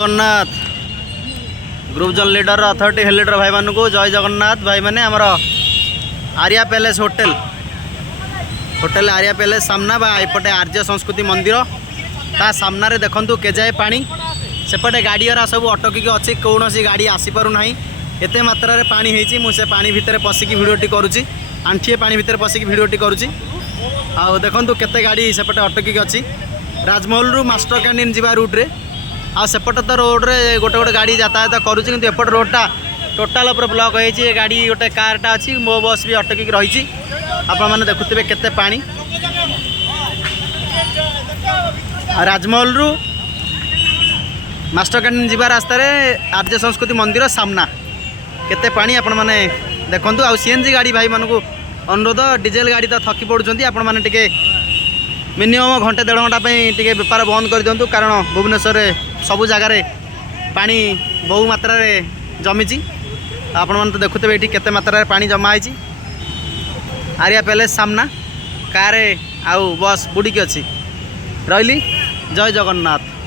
Jagannath group जन leader authority head leader भाई मान को जय जगन्नाथ भाई मैंने आमर Arya palace hotel Arya palace सामना एपटे आर्य संस्कृति मंदिर ता सामना रे देखंतु केजाए पानी सेपटे गाड़ीरा सब अटकिक अच्छी कौन सी गाड़ी आसीपार ना एते मात्रा रे पानी होती मुझे पानी भितर पशिकी भिडियोटी करुच्ची आंठिए पानी भितर पशिकी भिडियोटी करुच्ची आउ देखंतु केते गाड़ी सेपटे अटकिक अच्छी राजमहल रु मास्टर कैंटीन जीवा रूट रे आ सेपटे तो रोड रे गोटे गोटे गाड़ी यातायात करुच्ची किंतु एपट रोडटा टोटाल उपर ब्लॉक होती गाड़ी गोटे कारटा अच्छी मो बस भी अटकिक रही आपण मैंने देखुते केते पानी राजमहल रु मास्टर कैंटीन जीवा रास्ता रे आर्य संस्कृति मंदिर सामना केते पानी आपण मैंने देखंतु आ सीएनजी गाड़ी भाई मानक अनुरोध डीजेल गाड़ी तो थकी पड़ुंट आपण मैंने टिके मिनिमम घंटे 1.5 घंटा टिके बेपार बंद कर दिंतु कारण भुवनेश्वर सबु जगार पानी बहु मात्रा रे जमी आपण मैंने तो देखुते ये केते मात्रा रे पानी जमा है आर्या पैलेस सामना कार आउ बस बुड़िकी अच्छी रही जय जगन्नाथ।